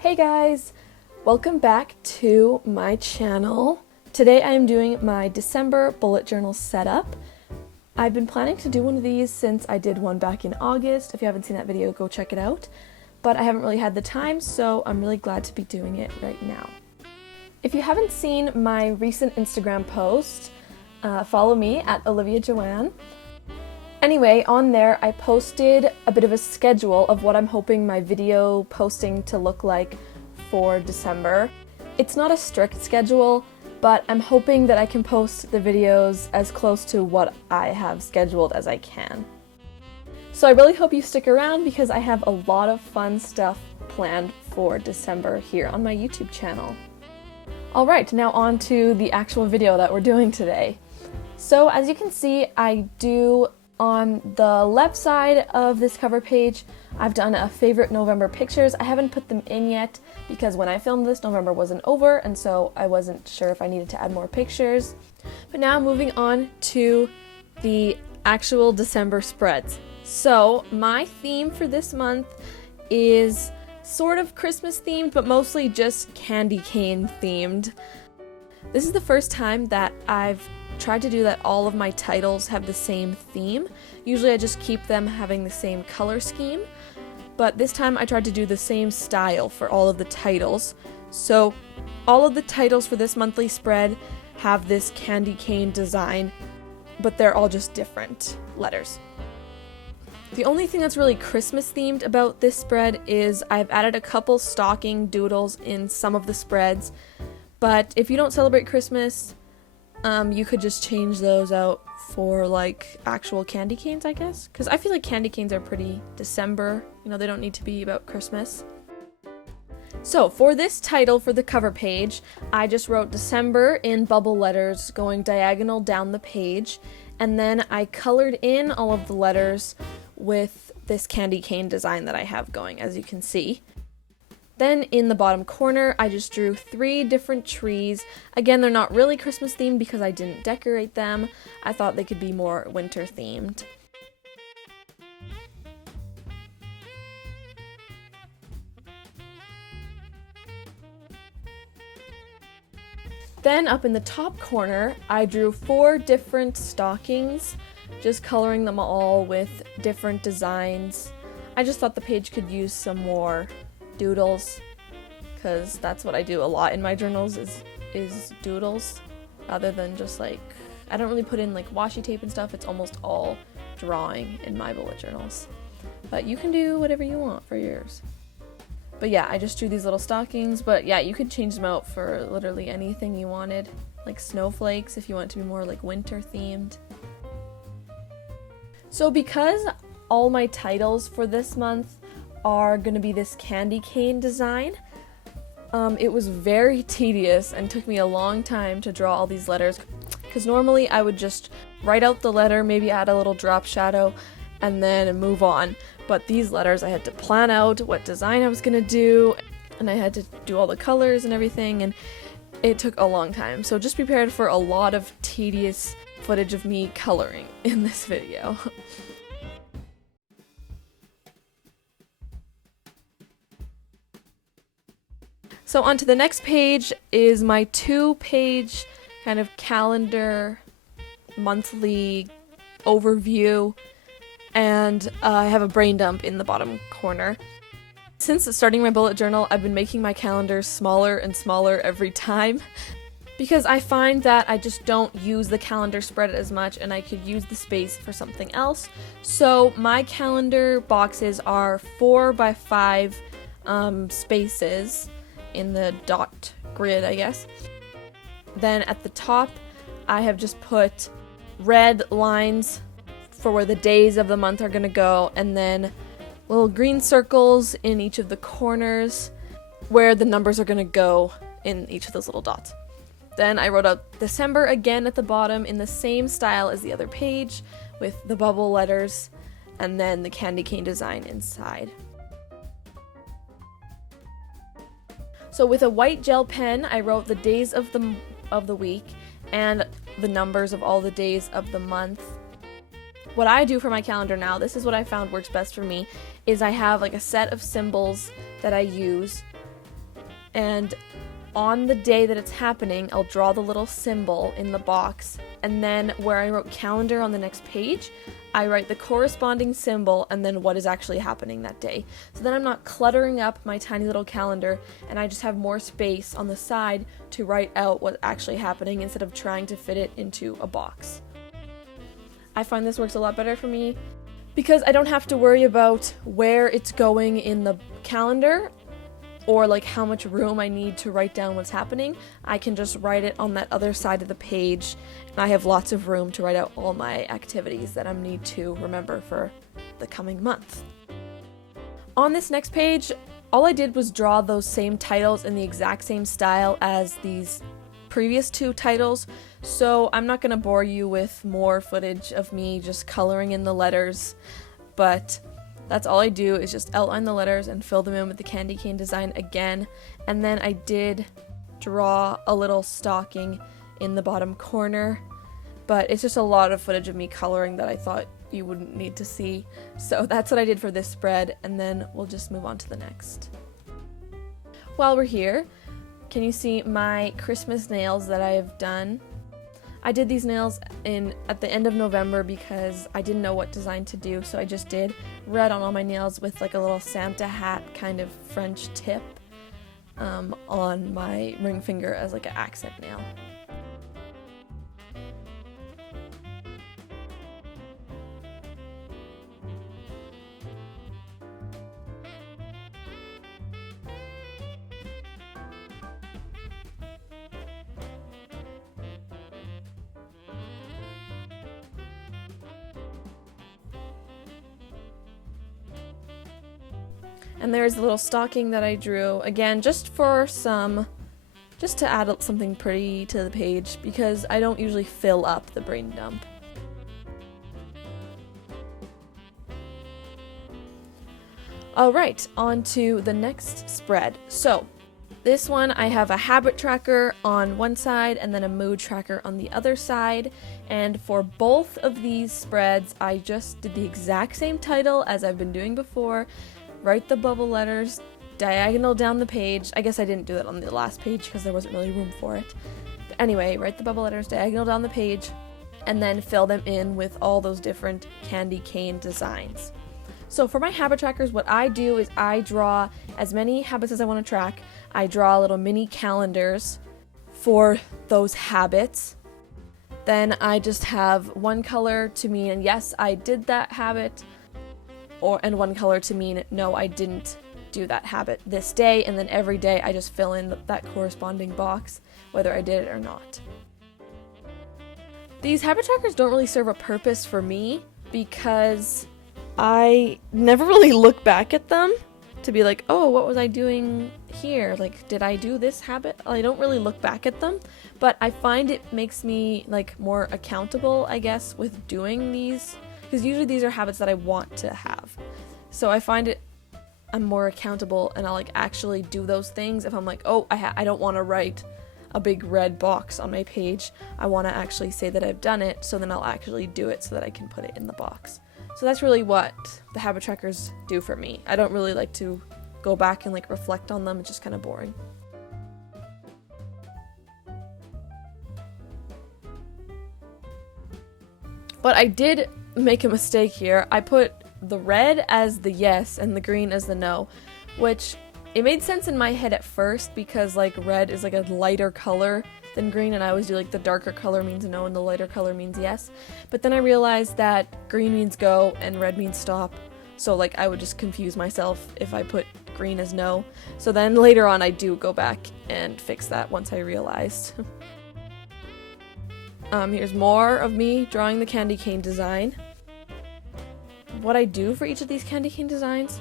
Hey guys! Welcome back to my channel. Today I am doing my December bullet journal setup. I've been planning to do one of these since I did one back in August. If you haven't seen that video, go check it out. But I haven't really had the time, so I'm really glad to be doing it right now. If you haven't seen my recent Instagram post, follow me at Olivia Joanne. Anyway, on there I posted a bit of a schedule of what I'm hoping my video posting to look like for December. It's not a strict schedule, but I'm hoping that I can post the videos as close to what I have scheduled as I can. So I really hope you stick around because I have a lot of fun stuff planned for December here on my YouTube channel. Alright, now on to the actual video that we're doing today. So as you can see, I do on the left side of this cover page, I've done a favorite November pictures. I haven't put them in yet because when I filmed this, November wasn't over, and so I wasn't sure if I needed to add more pictures. But now moving on to the actual December spreads. So my theme for this month is sort of Christmas themed, but mostly just candy cane themed. This is the first time that I've tried to do that all of my titles have the same theme. Usually I just keep them having the same color scheme, but this time I tried to do the same style for all of the titles. So all of the titles for this monthly spread have this candy cane design, but they're all just different letters. The only thing that's really Christmas themed about this spread is I've added a couple stocking doodles in some of the spreads, but if you don't celebrate Christmas, you could just change those out for like actual candy canes, I guess. Because I feel like candy canes are pretty December. You know, they don't need to be about Christmas. So for this title for the cover page, I just wrote December in bubble letters going diagonal down the page. And then I colored in all of the letters with this candy cane design that I have going, as you can see. Then in the bottom corner, I just drew 3 different trees. Again, they're not really Christmas themed because I didn't decorate them. I thought they could be more winter themed. Then up in the top corner, I drew 4 different stockings, just coloring them all with different designs. I just thought the page could use some more doodles, because that's what I do a lot in my journals is doodles, rather than just like, I don't really put in like washi tape and stuff. It's almost all drawing in my bullet journals, but you can do whatever you want for yours. But yeah, I just drew these little stockings, but yeah, you could change them out for literally anything you wanted, like snowflakes if you want to be more like winter themed. So because all my titles for this month are going to be this candy cane design, it was very tedious and took me a long time to draw all these letters, because normally I would just write out the letter, maybe add a little drop shadow, and then move on. But these letters I had to plan out what design I was going to do, and I had to do all the colors and everything, and it took a long time. So just prepared for a lot of tedious footage of me coloring in this video. So on to the next page is my 2-page kind of calendar monthly overview, and I have a brain dump in the bottom corner. Since starting my bullet journal, I've been making my calendar smaller and smaller every time, because I find that I just don't use the calendar spread as much and I could use the space for something else. So my calendar boxes are 4 by 5 spaces in the dot grid, I guess. Then at the top, I have just put red lines for where the days of the month are gonna go, and then little green circles in each of the corners where the numbers are gonna go in each of those little dots. Then I wrote out December again at the bottom in the same style as the other page with the bubble letters and then the candy cane design inside. So with a white gel pen, I wrote the days of the week and the numbers of all the days of the month. What I do for my calendar now, this is what I found works best for me, is I have like a set of symbols that I use and on the day that it's happening, I'll draw the little symbol in the box, and then where I wrote calendar on the next page, I write the corresponding symbol and then what is actually happening that day. So then I'm not cluttering up my tiny little calendar, and I just have more space on the side to write out what's actually happening instead of trying to fit it into a box. I find this works a lot better for me because I don't have to worry about where it's going in the calendar or like how much room I need to write down what's happening. I can just write it on that other side of the page, and I have lots of room to write out all my activities that I need to remember for the coming month. On this next page, all I did was draw those same titles in the exact same style as these previous two titles, so I'm not going to bore you with more footage of me just coloring in the letters, but that's all I do is just outline the letters and fill them in with the candy cane design again. And then I did draw a little stocking in the bottom corner, but it's just a lot of footage of me coloring that I thought you wouldn't need to see. So that's what I did for this spread, and then we'll just move on to the next. While we're here, can you see my Christmas nails that I have done? I did these nails at the end of November because I didn't know what design to do, so I just did red on all my nails with like a little Santa hat kind of French tip on my ring finger as like an accent nail. And there's a little stocking that I drew, again, just to add something pretty to the page, because I don't usually fill up the brain dump. Alright, on to the next spread. So, this one I have a habit tracker on one side and then a mood tracker on the other side, and for both of these spreads I just did the exact same title as I've been doing before. Write the bubble letters diagonal down the page. I guess I didn't do that on the last page because there wasn't really room for it. But anyway, write the bubble letters diagonal down the page and then fill them in with all those different candy cane designs. So for my habit trackers, what I do is I draw as many habits as I want to track. I draw little mini calendars for those habits. Then I just have one color to mean, yes, I did that habit, and one color to mean, no, I didn't do that habit this day, and then every day I just fill in that corresponding box, whether I did it or not. These habit trackers don't really serve a purpose for me because I never really look back at them to be like, oh, what was I doing here? Like, did I do this habit? I don't really look back at them, but I find it makes me like more accountable, I guess, with doing these. Because usually these are habits that I want to have. So I find I'm more accountable and I'll like actually do those things if I'm like, oh, I don't want to write a big red box on my page. I want to actually say that I've done it, so then I'll actually do it so that I can put it in the box. So that's really what the habit trackers do for me. I don't really like to go back and like reflect on them. It's just kind of boring. But I did make a mistake here. I put the red as the yes and the green as the no, which it made sense in my head at first because like red is like a lighter color than green, and I always do like the darker color means no and the lighter color means yes. But then I realized that green means go and red means stop, so like I would just confuse myself if I put green as no. So then later on I do go back and fix that once I realized. Here's more of me drawing the candy cane design. What I do for each of these candy cane designs,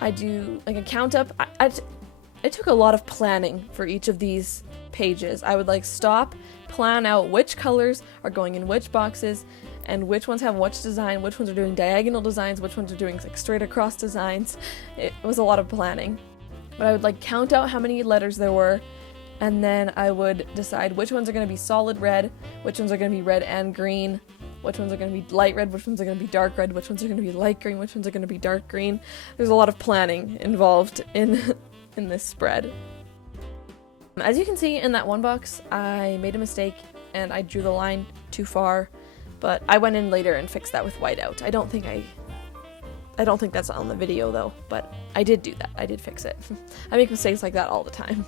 I do like a count up. It took a lot of planning for each of these pages. I would like stop, plan out which colors are going in which boxes, and which ones have which design, which ones are doing diagonal designs, which ones are doing like straight across designs. It was a lot of planning. But I would like count out how many letters there were, and then I would decide which ones are going to be solid red, which ones are going to be red and green, which ones are going to be light red, which ones are going to be dark red, which ones are going to be light green, which ones are going to be dark green. There's a lot of planning involved in this spread. As you can see in that one box, I made a mistake and I drew the line too far, but I went in later and fixed that with whiteout. I don't think that's on the video though, but I did do that. I did fix it. I make mistakes like that all the time.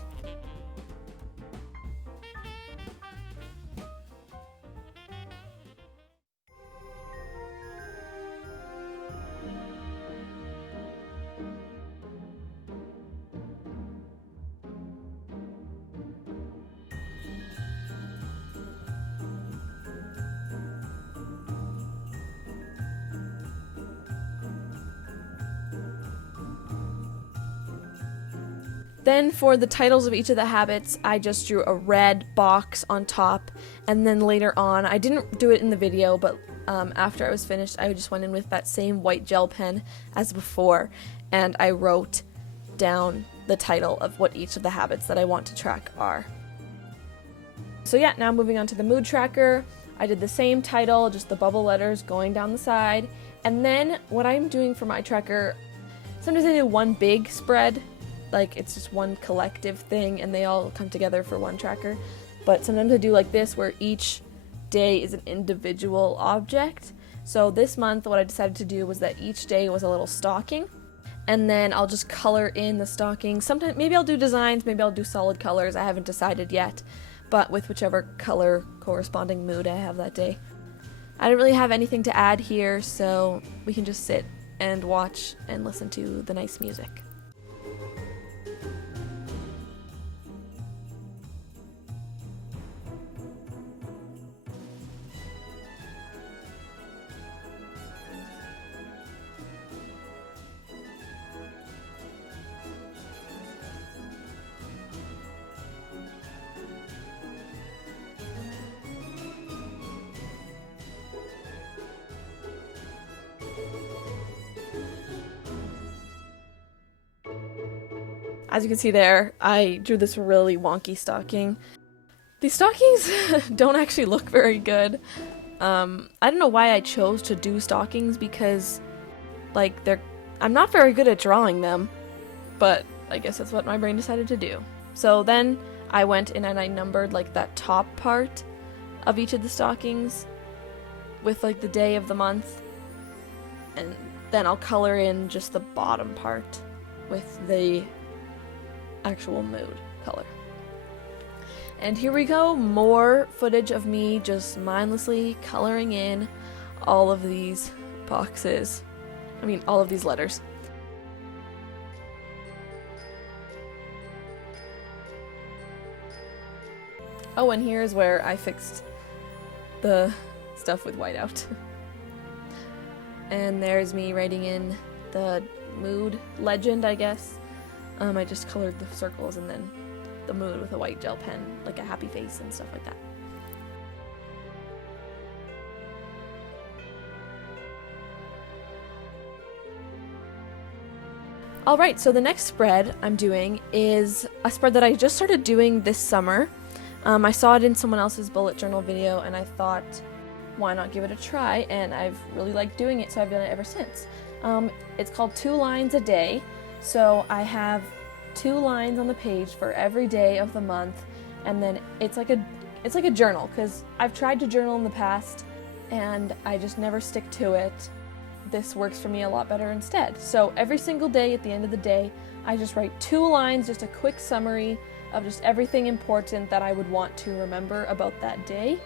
Then for the titles of each of the habits, I just drew a red box on top, and then later on, I didn't do it in the video, but after I was finished, I just went in with that same white gel pen as before, and I wrote down the title of what each of the habits that I want to track are. So yeah, now moving on to the mood tracker, I did the same title, just the bubble letters going down the side, and then what I'm doing for my tracker, sometimes I do one big spread, like it's just one collective thing and they all come together for one tracker, but sometimes I do like this where each day is an individual object. So this month what I decided to do was that each day was a little stocking, and then I'll just color in the stocking. Sometimes maybe I'll do designs, maybe I'll do solid colors, I haven't decided yet, but with whichever color corresponding mood I have that day. I don't really have anything to add here, so we can just sit and watch and listen to the nice music. As you can see there, I drew this really wonky stocking. These stockings don't actually look very good. I don't know why I chose to do stockings because, like, I'm not very good at drawing them, but I guess that's what my brain decided to do. So then I went in and I numbered, like, that top part of each of the stockings with, like, the day of the month, and then I'll color in just the bottom part with the actual mood color. And here we go, more footage of me just mindlessly coloring in all of these boxes. I mean, all of these letters. Oh, and here's where I fixed the stuff with whiteout. And there's me writing in the mood legend, I guess. I just colored the circles and then the mood with a white gel pen, like a happy face and stuff like that. Alright, so the next spread I'm doing is a spread that I just started doing this summer. I saw it in someone else's bullet journal video and I thought, why not give it a try? And I've really liked doing it, so I've done it ever since. It's called 2 Lines a Day. So I have 2 lines on the page for every day of the month, and then it's like a journal, because I've tried to journal in the past and I just never stick to it. This works for me a lot better instead. So every single day at the end of the day, I just write 2 lines, just a quick summary of just everything important that I would want to remember about that day.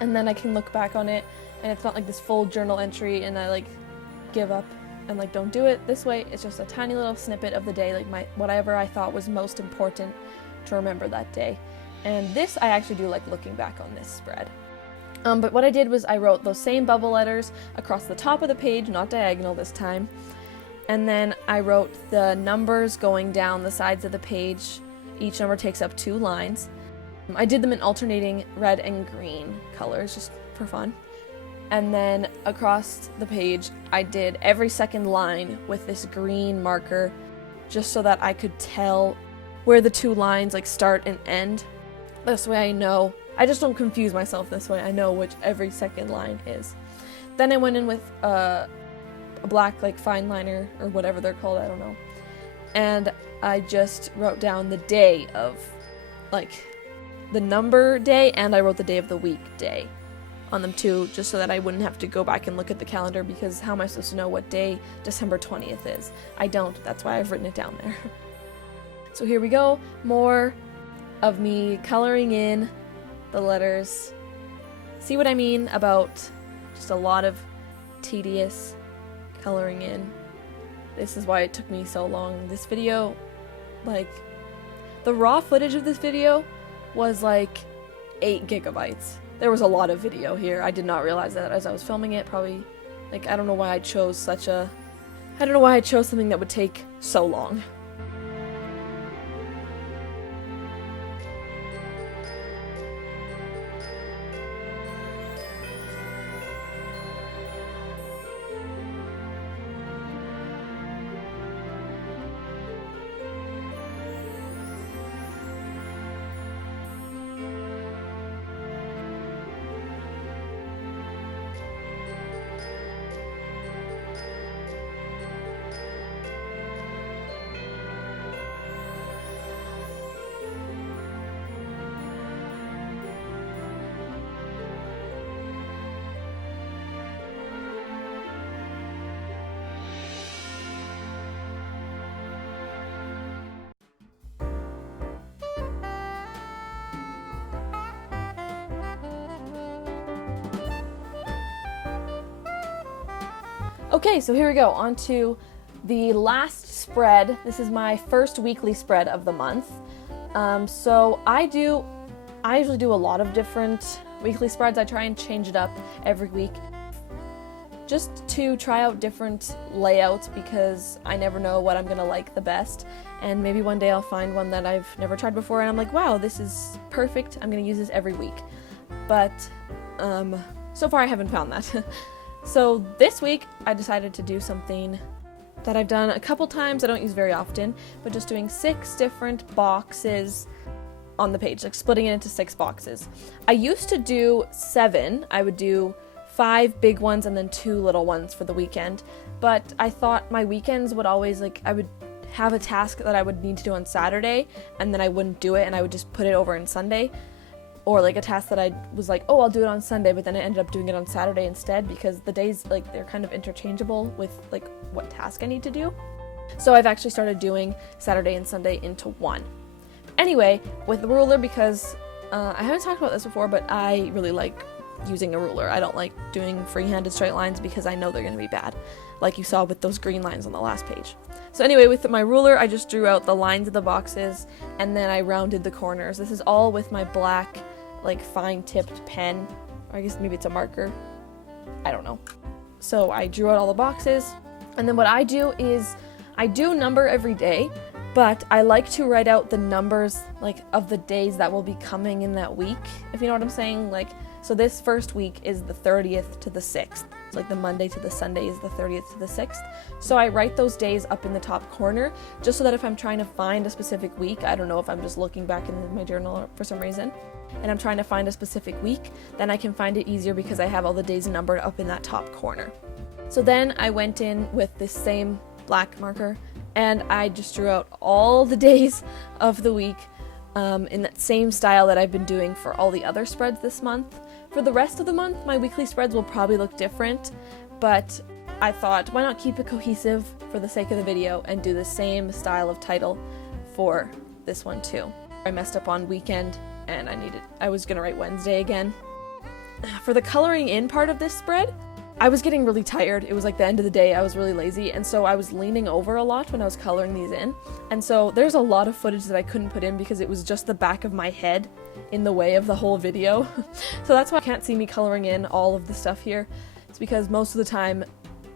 And then I can look back on it, and it's not like this full journal entry and I like give up and like don't do it this way. It's just a tiny little snippet of the day, like whatever I thought was most important to remember that day. And this I actually do like looking back on this spread. But what I did was I wrote those same bubble letters across the top of the page, not diagonal this time. And then I wrote the numbers going down the sides of the page. Each number takes up 2 lines. I did them in alternating red and green colors just for fun. And then across the page, I did every second line with this green marker just so that I could tell where the 2 lines like start and end. This way I know. I just don't confuse myself this way. I know which every second line is. Then I went in with a black like fine liner or whatever they're called, I don't know. And I just wrote down the day of like the number day, and I wrote the day of the week day on them too, just so that I wouldn't have to go back and look at the calendar, because how am I supposed to know what day December 20th is? I don't. That's why I've written it down there. So here we go. More of me coloring in the letters. See what I mean about just a lot of tedious coloring in? This is why it took me so long. This video, like, the raw footage of this video was like 8 gigabytes. There was a lot of video here. I did not realize that as I was filming it. Probably, like, I don't know why I chose something that would take so long. Okay, so here we go, on to the last spread. This is my first weekly spread of the month. So I usually do a lot of different weekly spreads. I try and change it up every week just to try out different layouts, because I never know what I'm gonna like the best. And maybe one day I'll find one that I've never tried before and I'm like, wow, this is perfect. I'm gonna use this every week. But so far I haven't found that. So this week I decided to do something that I've done a couple times, I don't use very often, but just doing 6 different boxes on the page, like splitting it into 6 boxes. I used to do 7. I would do 5 big ones and then 2 little ones for the weekend, but I thought my weekends would always, like, I would have a task that I would need to do on Saturday and then I wouldn't do it and I would just put it over on Sunday. Or like a task that I was like, oh, I'll do it on Sunday, but then I ended up doing it on Saturday instead, because the days, like, they're kind of interchangeable with like what task I need to do. So I've actually started doing Saturday and Sunday into one. Anyway, with the ruler, because I haven't talked about this before, but I really like using a ruler. I don't like doing free-handed straight lines because I know they're going to be bad, like you saw with those green lines on the last page. So anyway, with my ruler, I just drew out the lines of the boxes and then I rounded the corners. This is all with my black, like, fine-tipped pen, or I guess maybe it's a marker, I don't know. So I drew out all the boxes, and then what I do is I do number every day, but I like to write out the numbers, like, of the days that will be coming in that week, if you know what I'm saying. Like, so this first week is the 30th to the 6th. It's like the Monday to the Sunday is the 30th to the 6th. So I write those days up in the top corner, just so that if I'm trying to find a specific week, I don't know if I'm just looking back in my journal for some reason, and I'm trying to find a specific week, then I can find it easier because I have all the days numbered up in that top corner. So then I went in with this same black marker and I just drew out all the days of the week in that same style that I've been doing for all the other spreads this month. For the rest of the month, my weekly spreads will probably look different, but I thought, why not keep it cohesive for the sake of the video and do the same style of title for this one too. I messed up on weekend and I was gonna write Wednesday again. For the coloring in part of this spread, I was getting really tired. It was like the end of the day, I was really lazy, and so I was leaning over a lot when I was coloring these in. And so there's a lot of footage that I couldn't put in because it was just the back of my head in the way of the whole video. So that's why you can't see me coloring in all of the stuff here. It's because most of the time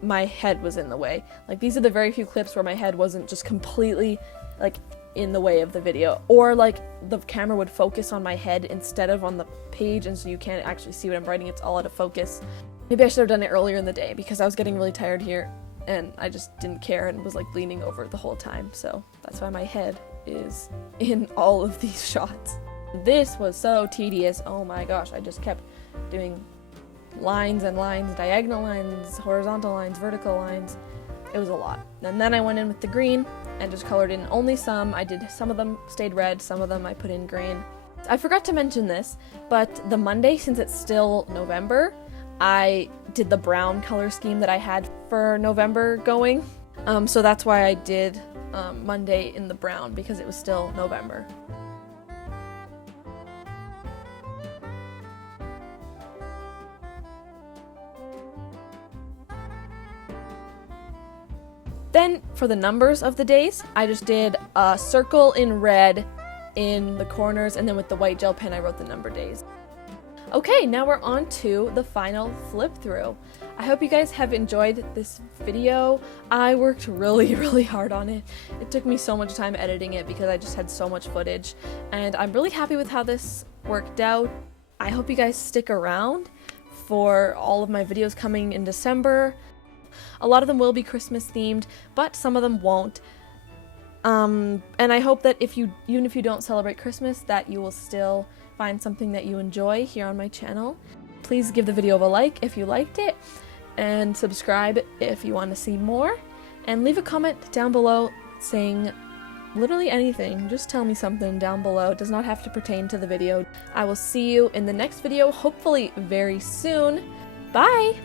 my head was in the way. Like, these are the very few clips where my head wasn't just completely, like, in the way of the video, or like the camera would focus on my head instead of on the page, and so you can't actually see what I'm writing. It's all out of focus. Maybe I should have done it earlier in the day because I was getting really tired here and I just didn't care and was like leaning over the whole time. So that's why my head is in all of these shots. This was so tedious. Oh my gosh, I just kept doing lines and lines, diagonal lines, horizontal lines, vertical lines. It was a lot. And then I went in with the green and just colored in only some. I did some of them stayed red, some of them I put in green. I forgot to mention this, but the Monday, since it's still November, I did the brown color scheme that I had for November going. So that's why I did Monday in the brown, because it was still November. Then for the numbers of the days, I just did a circle in red in the corners, and then with the white gel pen I wrote the number days. Okay, now we're on to the final flip through. I hope you guys have enjoyed this video. I worked really hard on it. It took me so much time editing it because I just had so much footage, and I'm really happy with how this worked out. I hope you guys stick around for all of my videos coming in December. A lot of them will be Christmas themed, but some of them won't. And I hope that even if you don't celebrate Christmas, that you will still find something that you enjoy here on my channel. Please give the video a like if you liked it, and subscribe if you want to see more, and leave a comment down below saying literally anything. Just tell me something down below. It does not have to pertain to the video. I will see you in the next video, hopefully very soon. Bye!